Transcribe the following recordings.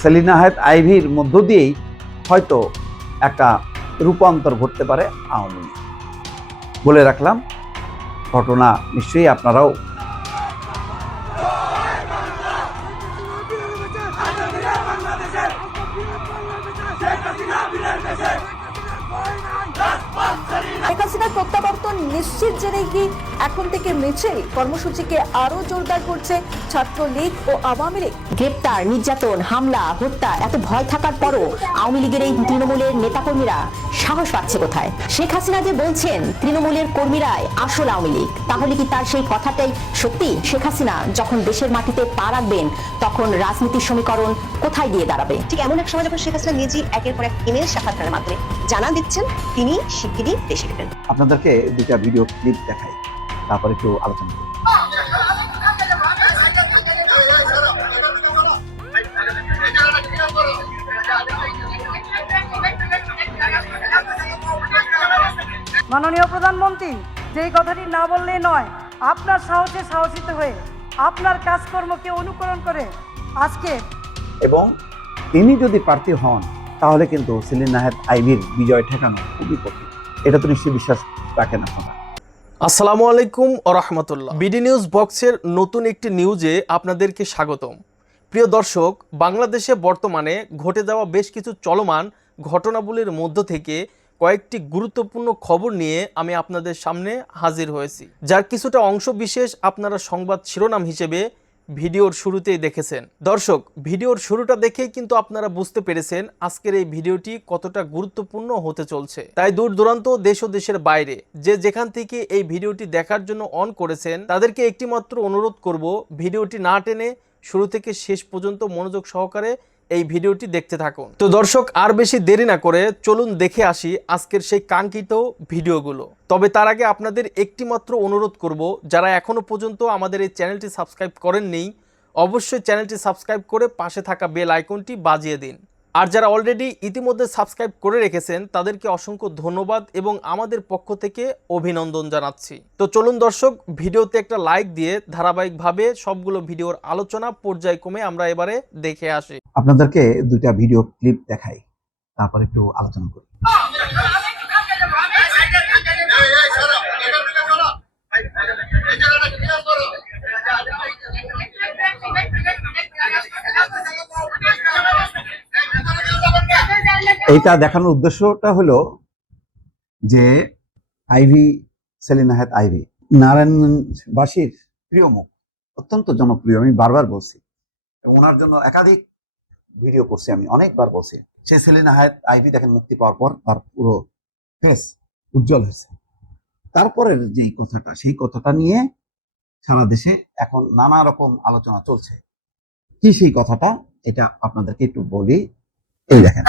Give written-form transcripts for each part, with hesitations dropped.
সেলিনা হায়াৎ আইভীর মধ্য দিয়েই হয়তো একটা রূপান্তর ঘটতে পারে আওয়ামী লীগ। বলে রাখলাম, ঘটনা নিশ্চয়ই আপনারাও শেখ হাসিনার প্রত্যাবর্তন নিশ্চিত জেনে কি এখন থেকে মিছিল কর্মসূচিকে আরো জোরদার করছে ছাত্রলীগ ও আওয়ামী লীগ। গ্রেপ্তার, নির্যাতন, হামলা, হত্যা এত ভয় থাকার পরও আওয়ামী লীগের এই তৃণমূলের নেতাকর্মীরা সাহস পাচ্ছে কোথায়? শেখ হাসিনা যে বলছেন তৃণমূলের কর্মীরাই আসল আওয়ামী লীগ, তাহলে কি তার সেই কথাটাই সত্যি? শেখ হাসিনা যখন দেশের মাটিতে পা রাখবেন তখন রাজনীতির সমীকরণ কোথায় গিয়ে দাঁড়াবে? ঠিক এমন এক সময় যখন শেখ হাসিনা নিজেই একের পর এক ইমেল সাক্ষাৎকারের মাধ্যমে জানা দিচ্ছেন তিনি শিগগিরই দেশে ফিরবেন। আপনাদেরকে দুটা ভিডিও ক্লিপ দেখাই, তারপর একটু আলোচনা করি। মাননীয় প্রধানমন্ত্রী, যেই কথাটি না বললেই নয়, আপনার সাহসে সাহসিত হয়ে আপনার কাজকর্মকে অনুকরণ করে আজকে এবং তিনি যদি প্রার্থী হন তাহলে কিন্তু সেলিনা হায়াৎ আইভীর বিজয় ঠেকানো খুবই কঠিন। এটা তো নিশ্চয়ই বিশ্বাস রাখেন আপনারা। আসসালামু আলাইকুম ও রহমতুল্লাহ। বিডি নিউজ বক্সের নতুন একটি নিউজে আপনাদেরকে স্বাগতম। প্রিয় দর্শক, বাংলাদেশে বর্তমানে ঘটে যাওয়া বেশ কিছু চলমান ঘটনাবলীর মধ্য থেকে কয়েকটি গুরুত্বপূর্ণ খবর নিয়ে আমি আপনাদের সামনে হাজির হয়েছি, যার কিছুটা অংশ বিশেষ আপনারা সংবাদ শিরোনাম হিসেবে ভিডিওর শুরুতেই দেখেছেন। দর্শক, ভিডিওর শুরুটা দেখেই কিন্তু আপনারা বুঝতে পেরেছেন আজকের এই ভিডিওটি কতটা গুরুত্বপূর্ণ হতে চলছে। তাই দূর দূরান্ত দেশ ও দেশের বাইরে যে যেখান থেকে এই ভিডিওটি দেখার জন্য অন করেছেন তাদেরকে একটিমাত্র অনুরোধ করব, ভিডিওটি না টেনে শুরু থেকে শেষ পর্যন্ত মনোযোগ সহকারে এই ভিডিওটি দেখতে থাকুন। তো দর্শক, আর বেশি দেরি না করে চলুন দেখে আসি আজকের সেই কাঙ্ক্ষিত ভিডিওগুলো। তবে তার আগে আপনাদের একটিমাত্র অনুরোধ করব, যারা এখনো পর্যন্ত আমাদের এই চ্যানেলটি সাবস্ক্রাইব করেননি অবশ্যই চ্যানেলটি সাবস্ক্রাইব করে পাশে থাকা বেল আইকনটি বাজিয়ে দিন। আর যারা অলরেডি ইতিমধ্যে সাবস্ক্রাইব করে রেখেছেন তাদেরকে অসংখ্য ধন্যবাদ এবং আমাদের পক্ষ থেকে অভিনন্দন জানাচ্ছি। তো চলুন দর্শক, ভিডিওতে একটা লাইক দিয়ে ধারাবাহিকভাবে সবগুলো ভিডিওর আলোচনা পর্যায়ক্রমে আমরা এবারে দেখে আসি। আপনাদেরকে দুইটা ভিডিও ক্লিপ দেখাই, তারপর একটু আলোচনা করি। এইটা দেখানোর উদ্দেশ্যটা হলো যে আইভী, সেলিনা হায়াৎ আইভী নারায়ণবাসীর প্রিয় মুখ, অত্যন্ত জনপ্রিয়। আমি বারবার বলছি, ওনার জন্য একাধিক ভিডিও করছি, আমি অনেকবার বলছি। সেই সেলিনা হায়াৎ আইভী দেখেন মুক্তি পাওয়ার পর তার পুরো ফেস উজ্জ্বল হয়েছে। তারপরের যেই কথাটা, সেই কথাটা নিয়ে সারা দেশে এখন নানা রকম আলোচনা চলছে। কি সেই কথাটা, এটা আপনাদেরকে একটু বলি। এই দেখেন,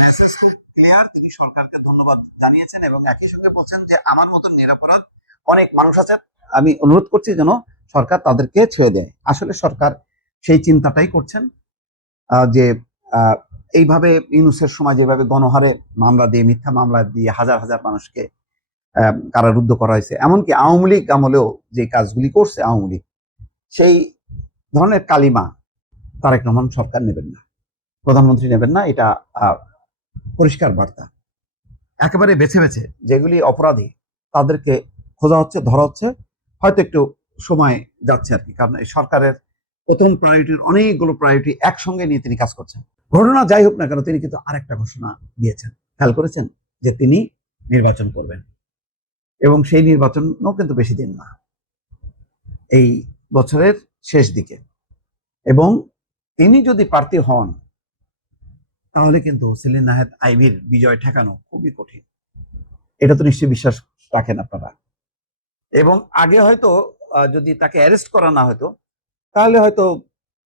মেসেজ খুব ক্লিয়ার। তিনি সরকারকে ধন্যবাদ জানিয়েছেন এবং একই সঙ্গে বলছেন যে আমার মতন নিরাপরাধ অনেক মানুষ আছে, আমি অনুরোধ করছি যেন সরকার তাদেরকে ছেড়ে দেয়। আসলে সরকার সেই চিন্তাটাই করছেন যে এইভাবে ইউনূসের সময় যেভাবে গণহারে মামলা দিয়ে, মিথ্যা মামলা দিয়ে হাজার হাজার মানুষকে কারারুদ্ধ করা হয়েছে, এমনকি আওয়ামী লীগ আমলেও যে কাজগুলি করছে আওয়ামী লীগ, সেই ধরনের কালিমা তারেক রহমান সরকার নেবেন না, প্রধানমন্ত্রী নেবেন না। এটা পরিষ্কার বার্তা। একেবারে বেছে বেছে যেগুলি অপরাধী তাদেরকে খোঁজা হচ্ছে, ধরা হচ্ছে। হয়তো একটু সময় যাচ্ছে আর কি, কারণ এই সরকারের প্রথম প্রায়োরিটির অনেকগুলো প্রায়োরিটি একসঙ্গে নিয়ে তিনি কাজ করছেন। ঘটনা যাই হোক না কেন, তিনি কিন্তু আরেকটা ঘোষণা দিয়েছেন, খেয়াল করেছেন, যে তিনি নির্বাচন করবেন এবং সেই নির্বাচনও কিন্তু বেশি দিন না, এই বছরের শেষ দিকে। এবং তিনি যদি প্রার্থী হন তাহলে কিন্তু সেলিনা হায়াৎ আইভীর বিজয় ঠেকানো খুবই কঠিন। এটা তো নিশ্চয়ই বিশ্বাস রাখেন আপনারা। এবং আগে হয়তো যদি তাকে অ্যারেস্ট করা না হতো তাহলে হয়তো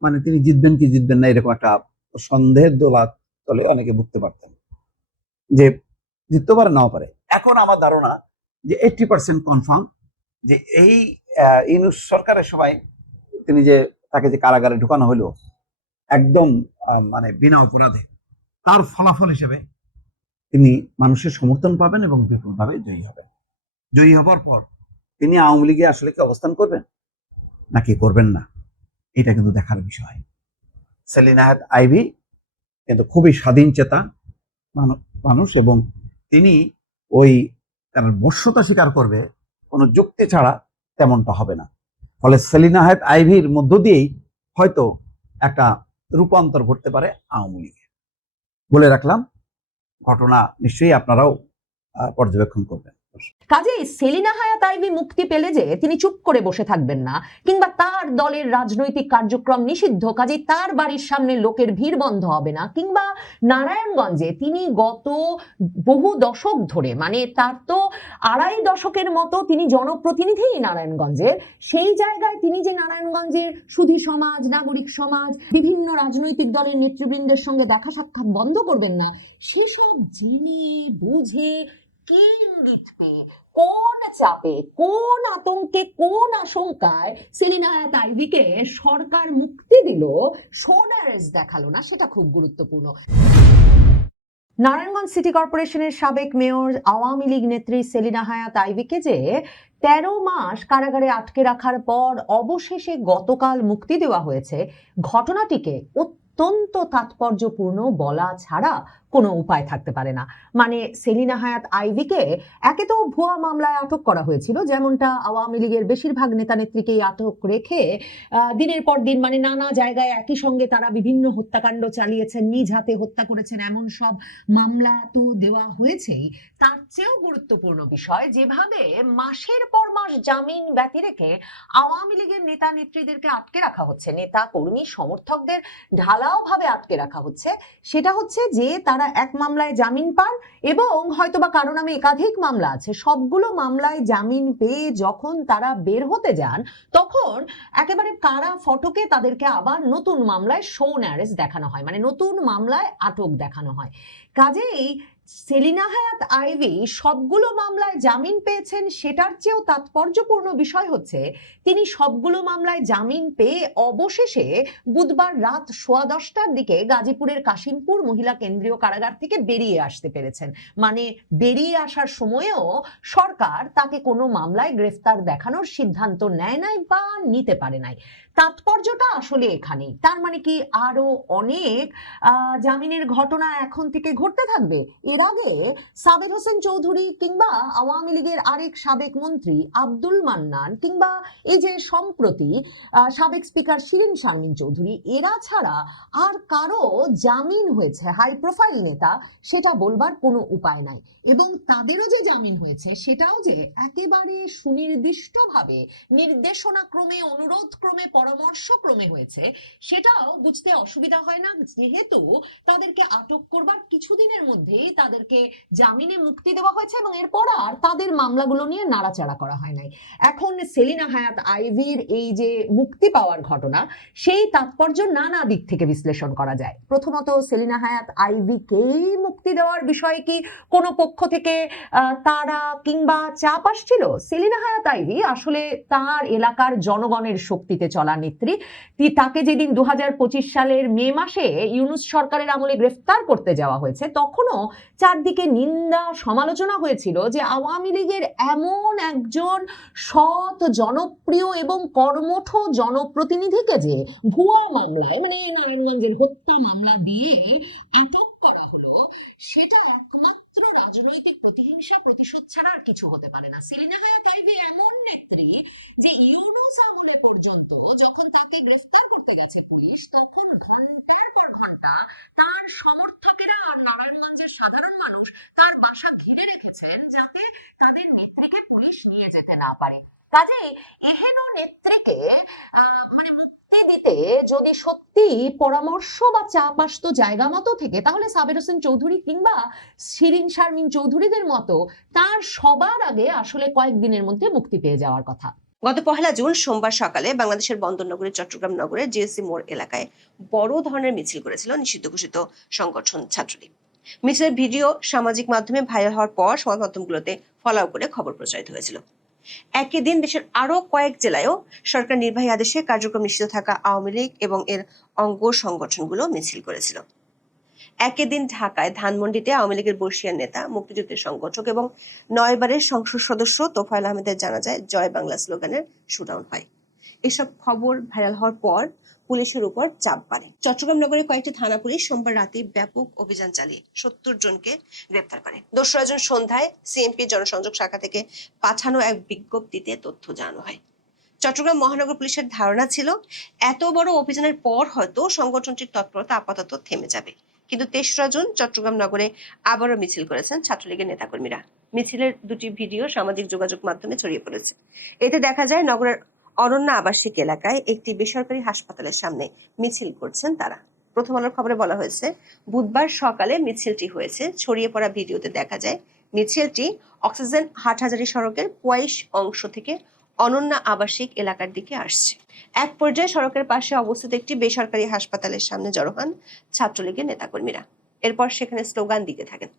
মানে তিনি জিতবেন কি জিতবেন না এরকম একটা সন্দেহের দোলা তলে অনেকে ভুগতে পারতেন, যে জিততে পারে নাও পারে। এখন আমার ধারণা যে 80% কনফার্ম যে এই ইউনূস সরকারের সময় তাকে যে কারাগারে ঢুকানো হলো একদম মানে বিনা অপরাধে, তার ফলাফল হিসেবে তিনি মানুষের সমর্থন পাবেন এবং বিপুলভাবে জয়ী হবেন। জয়ী হবার পর তিনি আওয়ামী লীগে আসলে কি অবস্থান করবেন নাকি করবেন না, এটা কিন্তু দেখার বিষয়। সেলিনা হায়াৎ আইভী কিন্তু খুবই স্বাধীন চেতা মানুষ, এবং তিনি তার বশ্যতা স্বীকার করবে কোনো যুক্তি ছাড়া, তেমনটা হবে না। ফলে সেলিনা হায়াৎ আইভীর মধ্য দিয়েই হয়তো একটা রূপান্তর ঘটতে পারে আওয়ামী লীগে। বলে রাখলাম, ঘটনা নিশ্চয়ই আপনারাও পর্যবেক্ষণ করবেন। কাজেই সেলিনা হায়াৎ আইভী মুক্তি পেলে যে তিনি চুপ করে বসে থাকবেন না, কিংবা তার দলের রাজনৈতিক কার্যক্রম নিষিদ্ধ, কাজেই তার বাড়ির সামনে লোকের ভিড় বন্ধ হবে না, কিংবা নারায়ণগঞ্জে তিনি গত বহু দশক ধরে, মানে তার তো 2.5 দশকের মতো তিনি জনপ্রতিনিধি নারায়ণগঞ্জের, সেই জায়গায় তিনি যে নারায়ণগঞ্জের সুধী সমাজ, নাগরিক সমাজ, বিভিন্ন রাজনৈতিক দলের নেতৃবৃন্দের সঙ্গে দেখা সাক্ষাৎ বন্ধ করবেন না, সেসব জেনে বুঝে কি ইঙ্গিত পেয়ে, কোন চাপে, কোন আতঙ্কে, কোন আশঙ্কায় সেলিনা হায়াৎ আইভীকে সরকার মুক্তি দিল, শোনার্স দেখালো না, সেটা খুব গুরুত্বপূর্ণ। নারায়ণগঞ্জ সিটি কর্পোরেশনের সাবেক মেয়র আওয়ামী লীগ নেত্রী সেলিনা হায়াৎ আইভীকে যে 13 মাস কারাগারে আটকে রাখার পর অবশেষে গতকাল মুক্তি দেওয়া হয়েছে, ঘটনাটিকে অত্যন্ত তাৎপর্যপূর্ণ বলা ছাড়া কোনো উপায় থাকতে পারে না। মানে সেলিনা হায়াৎ আইভীকে একে তো ভুয়া মামলায় আটক করা হয়েছিল, যেমনটা আওয়ামী লীগের বেশিরভাগ নেতা নেত্রীকেই আটক রেখে দিনের পর দিন, মানে নানা জায়গায় একই সঙ্গে তারা বিভিন্ন হত্যাকাণ্ড চালিয়েছেন, নিজ হাতে হত্যা করেছেন, এমন সব মামলা তো দেওয়া হয়েছেই। তার চেয়েও গুরুত্বপূর্ণ বিষয়, যেভাবে মাসের পর মাস জামিন ব্যতি রেখে আওয়ামী লীগের নেতা নেত্রীদেরকে আটকে রাখা হচ্ছে, নেতা কর্মী সমর্থকদের ঢালাও ভাবে আটকে রাখা হচ্ছে, সেটা হচ্ছে যে তারা এক মামলায় জামিন পান এবং হয়তোবা কারো নামে একাধিক মামলা আছে, সবগুলো মামলায় জামিন পেয়ে যখন তারা বের হতে যান, তখন একেবারে কারা ফটকে তাদেরকে আবার নতুন মামলায় শোন অ্যারেস্ট দেখানো হয়, মানে নতুন মামলায় আটক দেখানো হয়। কাজেই সেলিনা হায়াৎ আইভী সবগুলো মামলায় জামিন পেয়েছেন, সেটার চেয়েও তাৎপর্যপূর্ণ বিষয় হচ্ছে তিনি সবগুলো মামলায় জামিন পেয়ে অবশেষে বুধবার রাত 10:15টার দিকে গাজীপুরের কাশিমপুর মহিলা কেন্দ্রীয় কারাগার থেকে বেরিয়ে আসতে পেরেছেন। মানে বেরিয়ে আসার সময়েও সরকার তাকে কোনো মামলায় গ্রেফতার দেখানোর সিদ্ধান্ত নেয় নাই বা নিতে পারে নাই। তাৎপর্যটা আসলে এখানেই। তার মানে কি আরো অনেক জামিনের ঘটনা এখন থেকে ঘটতে থাকবে? এর আগে সাবের হোসেন চৌধুরী কিংবা আওয়ামী লীগের আরেক সাবেক মন্ত্রী আব্দুল মান্নান, কিংবা এই যে সম্প্রতি সাবেক স্পিকার শিরিন শারমিন চৌধুরী, এরা ছাড়া আর কারো জামিন হয়েছে হাই প্রোফাইল নেতা, সেটা বলবার কোনো উপায় নাই। এবং তাদেরও যে জামিন হয়েছে সেটাও যে একেবারে সুনির্দিষ্টভাবে নির্দেশনা ক্রমে, অনুরোধ ক্রমে, পরামর্শ ক্রমে হয়েছে, সেটাও বুঝতে অসুবিধা হয় না, যেহেতু তাদেরকে আটক করবার কিছুদিনের মধ্যেই তাদেরকে জামিনে মুক্তি দেওয়া হয়েছে এবং এরপর আর তাদের মামলাগুলো নিয়ে নাড়াচাড়া করা হয় নাই। এখন সেলিনা হায়াৎ আইভীর এই যে মুক্তি পাওয়ার ঘটনা, সেই তাৎপর্য নানা দিক থেকে বিশ্লেষণ করা যায়। প্রথমত, সেলিনা হায়াৎ আইভীকেই মুক্তি দেওয়ার বিষয়ে কি কোনো পক্ষ থেকে তারা কিংবা চাপ আসছিল? সেলিনা হায়াৎ আইভী আসলে তার এলাকার জনগণের শক্তিতে চলা নেত্রী। তাকে যেদিন 2025 সালের মে মাসে ইউনূস সরকারের আমলে গ্রেফতার করতে যাওয়া হয়েছে, তখনও চারদিকে নিন্দা সমালোচনা হয়েছিল যে আওয়ামী লীগের এমন একজন সৎ, জনপ্রিয় এবং কর্মঠ জনপ্রতিনিধিকে যে ভুয়া মামলায়, মানে নারায়ণগঞ্জের হত্যা মামলা দিয়ে আটক করা হলো, সেটা একমাত্র রাজনৈতিক প্রতিহিংসা, প্রতিশোধ ছাড়া আর কিছু হতে পারে না। সেলিনা হায়াৎ আইভী এমন নেত্রী যে ইউনূস আমলে পর্যন্ত যখন তাকে গ্রেফতার করতে গেছে পুলিশ, তখন ঘন্টার পর ঘন্টা তার সমর্থকেরা আর নারায়ণগঞ্জের সাধারণ মানুষ তার বাসা ঘিরে রেখেছেন যাতে তাদের নেত্রীকে পুলিশ নিয়ে যেতে না পারে। কাজে এহেন নেত্রীকে মানে মুক্তি দিতে যদি সত্যি পরামর্শ বা চাপ আসতো জায়গা মতো থেকে, তাহলে সাবের হোসেন চৌধুরী কিংবা শিরিন শারমিন চৌধুরীদের মতো তার সবার আগে আসলে কয়েকদিনের মধ্যে মুক্তি পেয়ে যাওয়ার কথা। গত 1 জুন সোমবার সকালে বাংলাদেশের বন্দরনগরী চট্টগ্রাম নগরের জিএসসি মোড় এলাকায় বড় ধরনের মিছিল করেছিল নিষিদ্ধ ঘোষিত সংগঠন ছাত্রলীগ। মিছিলের ভিডিও সামাজিক মাধ্যমে ভাইরাল হওয়ার পর সংবাদ মাধ্যমগুলোতে ফলাও করে খবর প্রচারিত হয়েছিল। একই দিন দেশের আরো কয়েক জেলায়ও সরকার নির্বাহী আদেশে কার্যক্রম নিষিদ্ধ থাকা আওয়ামী লীগ এবং এর অঙ্গ সংগঠনগুলো মিছিল করেছিল। একই দিন ঢাকায় ধানমন্ডিতে আওয়ামী লীগের বর্ষিয়ান নেতা, মুক্তিযুদ্ধের সংগঠক এবং 9 বারের সংসদ সদস্য তোফায়েল আহমেদের জানাজায় জয় বাংলা স্লোগানের শুটডাউন হয়। এসব খবর ভাইরাল হওয়ার পর পুলিশের উপর চাপ বাড়ে। চট্টগ্রাম নগরে কয়েকটি থানা পুলিশ সোমবার রাতে ব্যাপক অভিযান চালিয়ে 70 জনকে গ্রেপ্তার করে। 2রা জুন সন্ধ্যায় সিএমপি জনসংযোগ শাখা থেকে পাঠানো এক বিজ্ঞপ্তিতে তথ্য জানানো হয়। চট্টগ্রাম মহানগর পুলিশের ধারণা ছিল এত বড় অভিযানের পর হয়তো সংগঠনটির তৎপরতা আপাতত থেমে যাবে, কিন্তু 3রা জুন চট্টগ্রাম নগরে আবারও মিছিল করেছেন ছাত্রলীগের নেতাকর্মীরা। মিছিলের দুটি ভিডিও সামাজিক যোগাযোগ মাধ্যমে ছড়িয়ে পড়েছে। এতে দেখা যায় নগরের অনন্য আবাসিক এলাকায় একটি বেসরকারি হাসপাতালের সামনে মিছিল করছেন তারা। প্রথম আলোর খবরে বলা হয়েছে, বুধবার সকালে মিছিলটি হয়েছে। ছড়িয়ে পড়া ভিডিওতে দেখা যায় মিছিলটি অক্সিজেন হাটহাজারী সড়কের কোয়াইশ অংশ থেকে অনন্য আবাসিক এলাকার দিকে আসছে। এক পর্যায়ে সড়কের পাশে অবস্থিত একটি বেসরকারি হাসপাতালের সামনে জড়ো হন ছাত্রলীগের নেতাকর্মীরা। এরপর সেখানে স্লোগান দিতে থাকেন।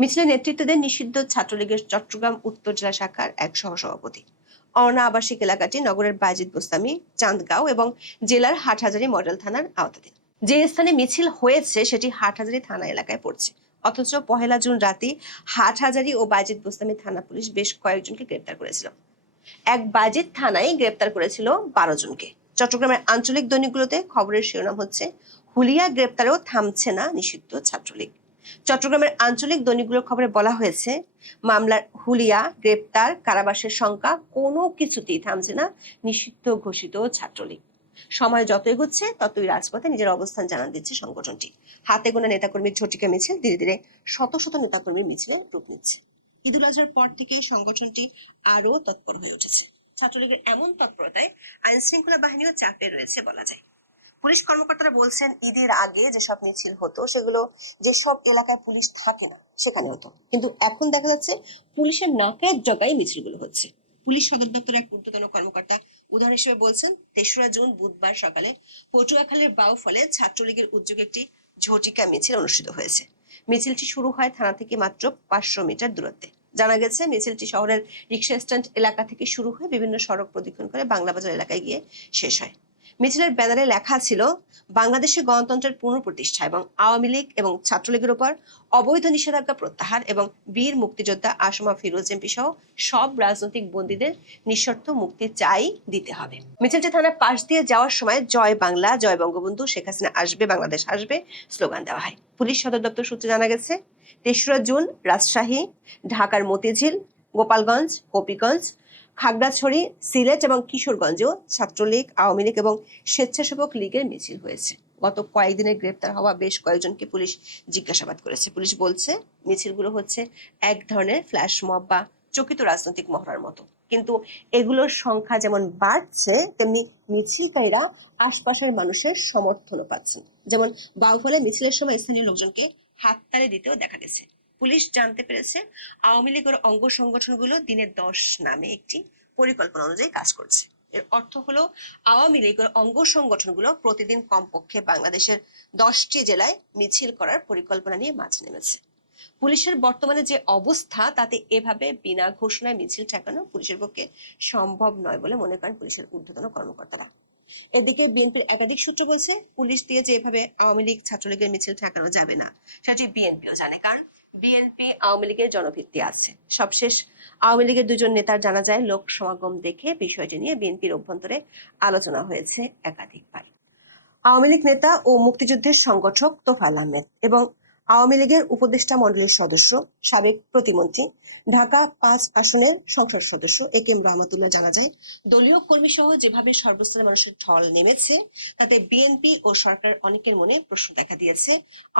মিছিলের নেতৃত্ব দেন নিষিদ্ধ ছাত্রলীগের চট্টগ্রাম উত্তর জেলা শাখার এক সহসভাপতি। অনন্য আবাসিক এলাকাটি নগরের বাজিদ বোস্তামি, চান্দগাঁও এবং জেলার হাটহাজারী মডেল থানার আওতাধীন। যে স্থানে মিছিল হয়েছে সেটি হাটহাজারী থানা এলাকায় পড়ছে। অথচ 1 জুন রাতে হাটহাজারী ও বাজিদ বোস্তামি থানা পুলিশ বেশ কয়েকজনকে গ্রেপ্তার করেছিল। এক বাজিদ থানায় গ্রেপ্তার করেছিল 12 জনকে। চট্টগ্রামের আঞ্চলিক দৈনিকগুলোতে খবরের শিরোনাম হচ্ছে, হুলিয়া গ্রেপ্তারেও থামছে না নিষিদ্ধ ছাত্রলীগ। চট্টগ্রামের আঞ্চলিক দৈনিকগুলোর খবরে বলা হয়েছে, মামলার হুলিয়া, গ্রেপ্তার, কারাবাসের সংখ্যা কোনো কিছুতেই থামছে না নিষিদ্ধ ঘোষিত ছাত্রলীগ। সময় যত এগোচ্ছে ততই রাজপথে নিজের অবস্থান জানান দিচ্ছে সংগঠনটি। হাতে গোনা নেতাকর্মীর ঝটিকা মিছিল ধীরে ধীরে শত শত নেতাকর্মীর মিছিলে রূপ নিচ্ছে। ঈদুল আজহার পর থেকেই সংগঠনটি আরো তৎপর হয়ে উঠেছে। ছাত্রলীগের এমন তৎপরতায় আইন শৃঙ্খলা বাহিনীও চাপে রয়েছে বলা যায়। পুলিশ কর্মকর্তারা বলছেন, ঈদের আগে যেসব মিছিল হতো সেগুলো যেসব এলাকায় পুলিশ থাকে না সেখানে হতো, কিন্তু এখন দেখা যাচ্ছে পুলিশের নাকের জগায় মিছিলগুলো হচ্ছে। পুলিশ সদর দপ্তরের এক ঊর্ধ্বতন কর্মকর্তা উদাহরণ হিসেবে বলছেন, 3রা জুন বুধবার সকালে পটুয়াখালীর বাউফলে ছাত্রলীগের উদ্যোগে একটি ঝটিকা মিছিল অনুষ্ঠিত হয়েছে। মিছিলটি শুরু হয় থানা থেকে মাত্র 500 মিটার দূরত্বে। জানা গেছে মিছিলটি শহরের রিক্সা স্ট্যান্ড এলাকা থেকে শুরু হয়ে বিভিন্ন সড়ক প্রদক্ষিণ করে বাংলাবাজার এলাকায় গিয়ে শেষ হয়। মিছিলের ব্যানারে লেখা ছিল, বাংলাদেশের গণতন্ত্রের পুনঃপ্রতিষ্ঠা এবং আওয়ামী লীগ এবং ছাত্রলীগের উপর অবৈধ নিষেধাজ্ঞা প্রত্যাহার এবং বীর মুক্তিযোদ্ধা আসমা ফিরোজ এমপি সহ সব রাজনৈতিক বন্দীদের নিঃশর্ত মুক্তি চাই দিতে হবে। মিছিলটি থানার পাশ দিয়ে যাওয়ার সময় জয় বাংলা, জয় বঙ্গবন্ধু, শেখ হাসিনা আসবে, বাংলাদেশ আসবে স্লোগান দেওয়া হয়। পুলিশ সদর দপ্তর সূত্রে জানা গেছে, 3রা জুন রাজশাহী, ঢাকার মতিঝিল, গোপালগঞ্জ, হবিগঞ্জ, খাগড়াছড়ি, সিলেট এবং কিশোরগঞ্জেও ছাত্রলীগ, আওয়ামী লীগ এবং স্বেচ্ছাসেবক লীগের মিছিল হয়েছে। গত কয়েকদিনে গ্রেপ্তার হওয়া বেশ কয়েকজনকে পুলিশ জিজ্ঞাসাবাদ করেছে। পুলিশ বলছে, মিছিলগুলো হচ্ছে এক ধরনের ফ্ল্যাশ মব বা চকিত রাজনৈতিক মহড়ার মতো, কিন্তু এগুলোর সংখ্যা যেমন বাড়ছে তেমনি মিছিলকারীরা আশপাশের মানুষের সমর্থনও পাচ্ছেন। যেমন বাউফলে মিছিলের সময় স্থানীয় লোকজনকে হাততালি দিতেও দেখা গেছে। পুলিশ জানতে পেরেছে, আওয়ামী লীগের অঙ্গ সংগঠনগুলো দিনের 10 নামে একটি পরিকল্পনা অনুযায়ী কাজ করছে। এর অর্থ হলো, আওয়ামী লীগের অঙ্গ সংগঠনগুলো প্রতিদিন কমপক্ষে বাংলাদেশের 10টি জেলায় মিছিল করার পরিকল্পনা নিয়ে মাঠে নেমেছে। পুলিশের বর্তমানে যে অবস্থা তাতে এভাবে বিনা ঘোষণায় মিছিল ঠেকানো পুলিশের পক্ষে সম্ভব নয় বলে মনে করেন পুলিশের ঊর্ধ্বতন কর্মকর্তারা। এদিকে বিএনপির একাধিক সূত্র বলছে, পুলিশ দিয়ে যে এভাবে আওয়ামী লীগ ছাত্রলীগের মিছিল ঠেকানো যাবে না সেটি বিএনপিও জানে, কারণ বিএনপি আওয়ামী লীগের জনভিত্তি আছে। সবশেষ আওয়ামী লীগের 2 জন নেতার জানা যায় লোক সমাগম দেখে বিষয়টি নিয়ে বিএনপির অভ্যন্তরে আলোচনা হয়েছে একাধিকবার। আওয়ামী লীগ নেতা ও মুক্তিযুদ্ধের সংগঠক তোফায়েল আহমেদ এবং আওয়ামী লীগের উপদেষ্টা মণ্ডলীর সদস্য, সাবেক প্রতিমন্ত্রী, ঢাকা 5 আসনের সংসদ সদস্য একেএম রহমাতুল্লাহ জানা যায়, দলীয় কর্মী সহ যেভাবে সর্বস্তরের মানুষের ঢল নেমেছে তাতে বিএনপি ও সরকার অনেকের মনে প্রশ্ন দেখা দিয়েছে,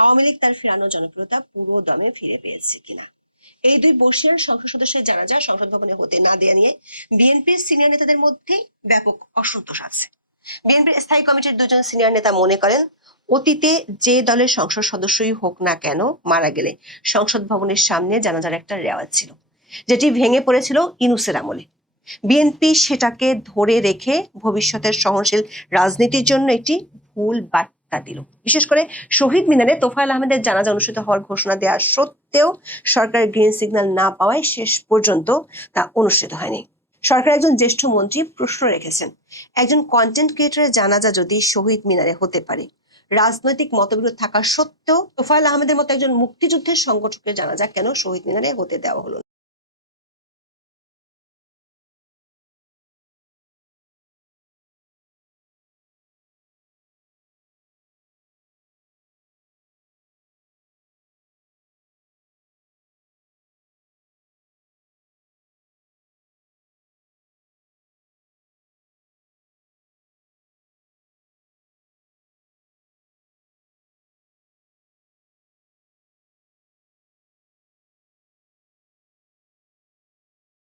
আওয়ামী লীগ তার ফেরানো জনপ্রিয়তা পুরো দমে ফিরে পেয়েছে কিনা। এই 2 বর্ষের সংসদ সদস্যের জানা যায়, সংসদ ভবনে হতে না দেয়া নিয়ে বিএনপির সিনিয়র নেতাদের মধ্যে ব্যাপক অসন্তোষ আছে। বিএনপির স্থায়ী কমিটির 2 জন সিনিয়র নেতা মনে করেন, অতীতে যে দলের সংসদ সদস্যই হোক না কেন মারা গেলে সংসদ ভবনের সামনে জানাজার একটা রেওয়াজ ছিল, যেটি ভেঙে পড়েছিল ইউনূসের আমলে। বিএনপি সেটাকে ধরে রেখে ভবিষ্যতের সহনশীল রাজনীতির জন্য একটি ভুল বার্তা দিল। বিশেষ করে শহীদ মিনারে তোফায়েল আহমেদের জানাজা অনুষ্ঠিত হওয়ার ঘোষণা দেওয়া সত্ত্বেও সরকার গ্রিন সিগন্যাল না পাওয়ায় শেষ পর্যন্ত তা অনুষ্ঠিত হয়নি। সরকারের একজন জ্যেষ্ঠ মন্ত্রী প্রশ্ন রেখেছেন, একজন কন্টেন্ট ক্রিয়েটরের জানাজা যদি শহীদ মিনারে হতে পারে, রাজনৈতিক মতবিরোধ থাকা সত্ত্বেও তোফায়েল আহমেদের মতো একজন মুক্তিযুদ্ধের সংগঠকের জানাজা কেন শহীদ মিনারে হতে দেওয়া হলো না?